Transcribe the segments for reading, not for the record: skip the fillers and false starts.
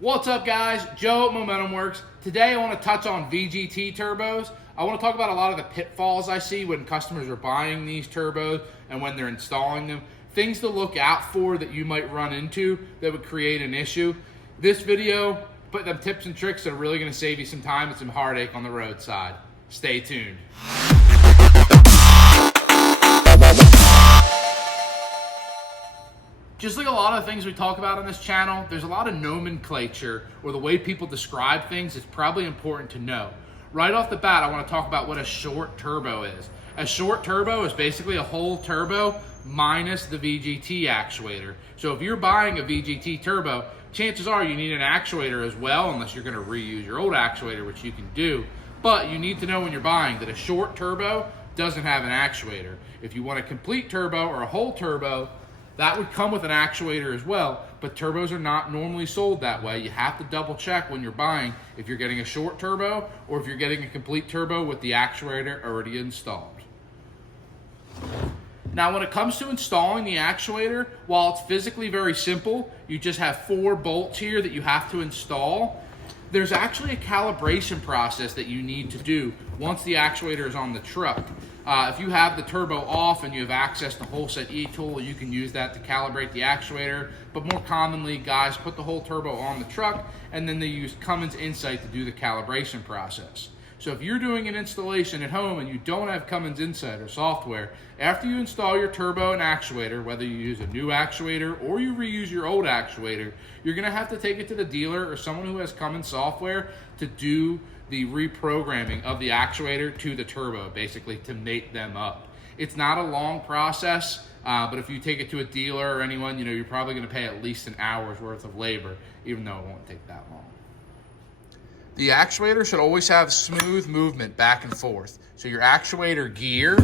What's up, guys? Joe at Momentum Works. Today I want to touch on VGT turbos. I want to talk about a lot of the pitfalls I see when customers are buying these turbos and when they're installing them. Things to look out for that you might run into that would create an issue. This video, put them tips and tricks that are really going to save you some time and some heartache on the roadside. Stay tuned. Just like a lot of things we talk about on this channel, there's a lot of nomenclature or the way people describe things it's probably important to know. Right off the bat, I want to talk about what a short turbo is. A short turbo is basically a whole turbo minus the VGT actuator. So if you're buying a VGT turbo, chances are you need an actuator as well, unless you're going to reuse your old actuator, which you can do. But you need to know when you're buying that a short turbo doesn't have an actuator. If you want a complete turbo or a whole turbo, that would come with an actuator as well, but turbos are not normally sold that way. You have to double check when you're buying if you're getting a short turbo or if you're getting a complete turbo with the actuator already installed. Now, when it comes to installing the actuator, while it's physically very simple, you just have 4 bolts here that you have to install. There's actually a calibration process that you need to do once the actuator is on the truck. If you have the turbo off and you have access to Wholeset E-Tool, you can use that to calibrate the actuator. But more commonly, guys put the whole turbo on the truck and then they use Cummins Insight to do the calibration process. So if you're doing an installation at home and you don't have Cummins Insight or software, after you install your turbo and actuator, whether you use a new actuator or you reuse your old actuator, you're gonna have to take it to the dealer or someone who has Cummins software to do the reprogramming of the actuator to the turbo, basically to make them up. It's not a long process, but if you take it to a dealer or anyone, you're probably gonna pay at least an hour's worth of labor, even though it won't take that long. The actuator should always have smooth movement back and forth. So your actuator gear,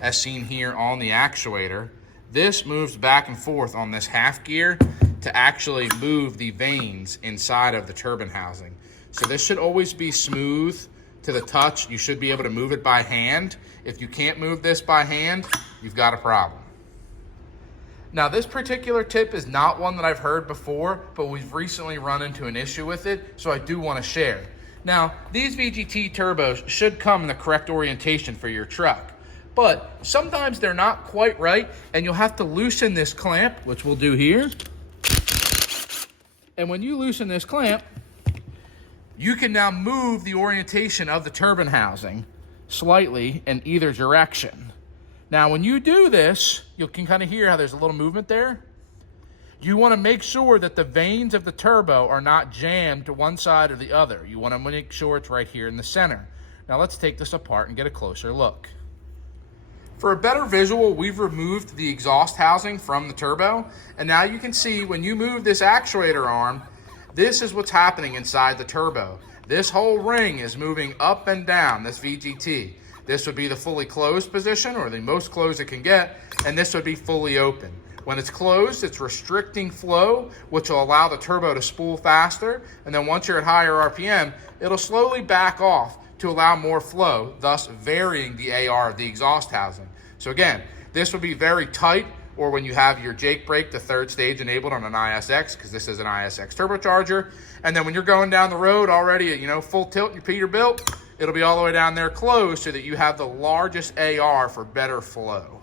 as seen here on the actuator, this moves back and forth on this half gear to actually move the vanes inside of the turbine housing. So this should always be smooth to the touch. You should be able to move it by hand. If you can't move this by hand, you've got a problem. Now, this particular tip is not one that I've heard before, but we've recently run into an issue with it, so I do want to share. Now, these VGT turbos should come in the correct orientation for your truck, but sometimes they're not quite right, and you'll have to loosen this clamp, which we'll do here. And when you loosen this clamp, you can now move the orientation of the turbine housing slightly in either direction. Now, when you do this, you can kind of hear how there's a little movement there. You want to make sure that the vanes of the turbo are not jammed to one side or the other. You want to make sure it's right here in the center. Now, let's take this apart and get a closer look. For a better visual, we've removed the exhaust housing from the turbo, and now you can see when you move this actuator arm, this is what's happening inside the turbo. This whole ring is moving up and down, this VGT. This would be the fully closed position, or the most closed it can get, and this would be fully open. When it's closed, it's restricting flow, which will allow the turbo to spool faster, and then once you're at higher RPM, it'll slowly back off to allow more flow, thus varying the AR of the exhaust housing. So again, this would be very tight, or when you have your Jake brake, the 3rd stage enabled on an ISX, because this is an ISX turbocharger. And then when you're going down the road already at full tilt, your Peterbilt, it'll be all the way down there closed so that you have the largest AR for better flow.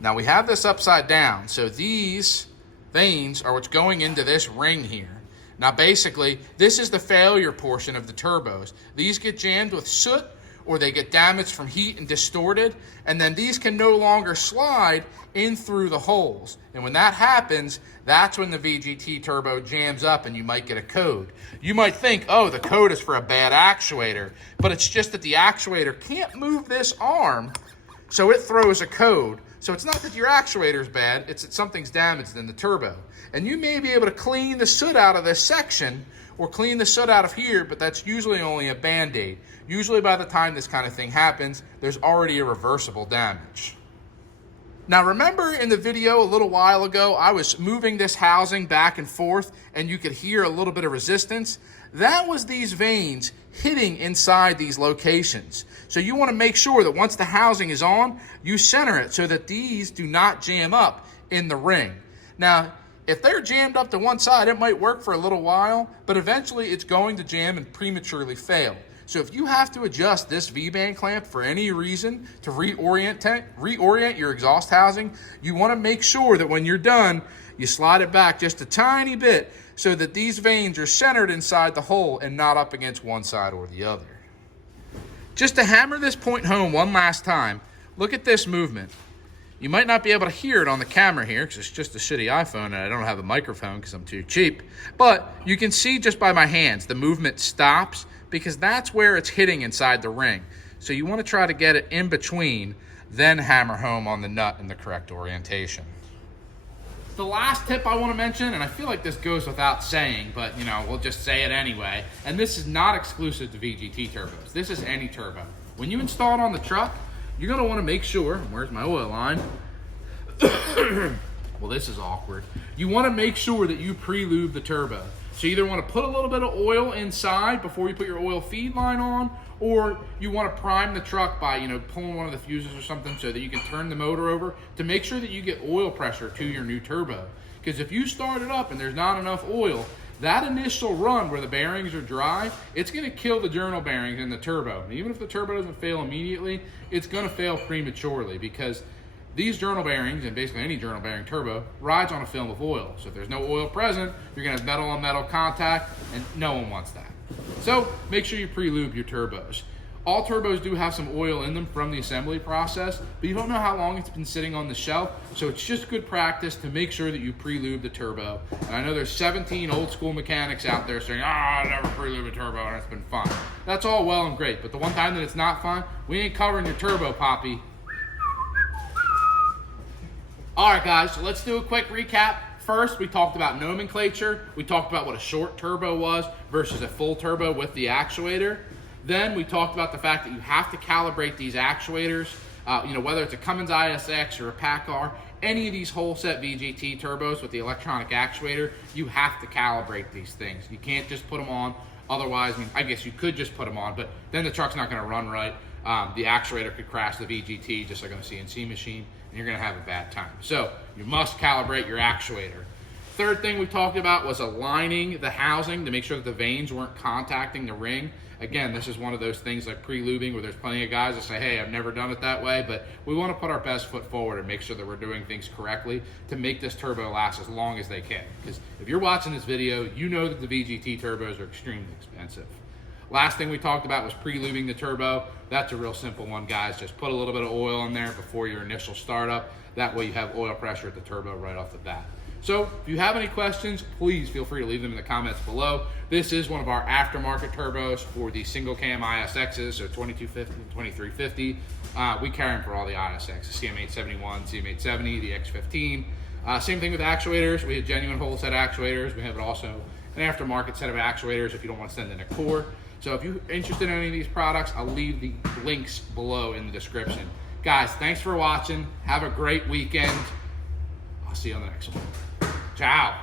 Now we have this upside down, so these vanes are what's going into this ring here. Now basically, this is the failure portion of the turbos. These get jammed with soot, or they get damaged from heat and distorted, and then these can no longer slide in through the holes. And when that happens, that's when the VGT turbo jams up and you might get a code. You might think, oh, the code is for a bad actuator, but it's just that the actuator can't move this arm, so it throws a code. So it's not that your actuator's bad, it's that something's damaged in the turbo. And you may be able to clean the soot out of this section or clean the soot out of here, but that's usually only a Band-Aid. Usually by the time this kind of thing happens, there's already irreversible damage. Now remember in the video a little while ago, I was moving this housing back and forth and you could hear a little bit of resistance? That was these vanes hitting inside these locations. So you want to make sure that once the housing is on, you center it so that these do not jam up in the ring. Now, If they're jammed up to one side, it might work for a little while, but eventually it's going to jam and prematurely fail. So if you have to adjust this V-band clamp for any reason to reorient your exhaust housing, you want to make sure that when you're done, you slide it back just a tiny bit so that these vanes are centered inside the hole and not up against one side or the other. Just to hammer this point home one last time, look at this movement. You might not be able to hear it on the camera here because it's just a shitty iPhone and I don't have a microphone because I'm too cheap. But you can see just by my hands, the movement stops because that's where it's hitting inside the ring. So you want to try to get it in between, then hammer home on the nut in the correct orientation. The last tip I want to mention, and I feel like this goes without saying, but you know, we'll just say it anyway, and this is not exclusive to VGT turbos. This is any turbo. When you install it on the truck, you're going to want to make sure, where's my oil line? Well, this is awkward. You want to make sure that you pre-lube the turbo. So you either want to put a little bit of oil inside before you put your oil feed line on, or you want to prime the truck by, you know, pulling one of the fuses or something so that you can turn the motor over to make sure that you get oil pressure to your new turbo. Because if you start it up and there's not enough oil, that initial run where the bearings are dry, it's going to kill the journal bearings in the turbo. And even if the turbo doesn't fail immediately, it's going to fail prematurely because these journal bearings, and basically any journal bearing turbo, rides on a film of oil. So if there's no oil present, you're going to have metal on metal contact, and no one wants that. So make sure you pre-lube your turbos. All turbos do have some oil in them from the assembly process, but you don't know how long it's been sitting on the shelf, so it's just good practice to make sure that you pre-lube the turbo. And I know there's 17 old school mechanics out there saying, I never pre-lube a turbo and it's been fun. That's all well and great, but the one time that it's not fun, we ain't covering your turbo, Poppy. All right, guys, so let's do a quick recap. First, we talked about nomenclature. We talked about what a short turbo was versus a full turbo with the actuator. Then we talked about the fact that you have to calibrate these actuators. You know, whether it's a Cummins ISX or a Paccar, any of these whole set VGT turbos with the electronic actuator, you have to calibrate these things. You can't just put them on. Otherwise, I mean, I guess you could just put them on, but then the truck's not going to run right. The actuator could crash the VGT just like on a CNC machine, and you're going to have a bad time. So you must calibrate your actuator. Third thing we talked about was aligning the housing to make sure that the vanes weren't contacting the ring. Again, this is one of those things like pre-lubing where there's plenty of guys that say, hey, I've never done it that way, but we want to put our best foot forward and make sure that we're doing things correctly to make this turbo last as long as they can. Because if you're watching this video, you know that the VGT turbos are extremely expensive. Last thing we talked about was pre-lubing the turbo. That's a real simple one, guys. Just put a little bit of oil in there before your initial startup. That way you have oil pressure at the turbo right off the bat. So if you have any questions, please feel free to leave them in the comments below. This is one of our aftermarket turbos for the single cam ISXs, so 2250 and 2350. We carry them for all the ISXs, CM871, CM870, the X15. Same thing with actuators. We have genuine whole set actuators. We have also an aftermarket set of actuators if you don't want to send in a core. So if you're interested in any of these products, I'll leave the links below in the description. Guys, thanks for watching. Have a great weekend. I'll see you on the next one. Ciao.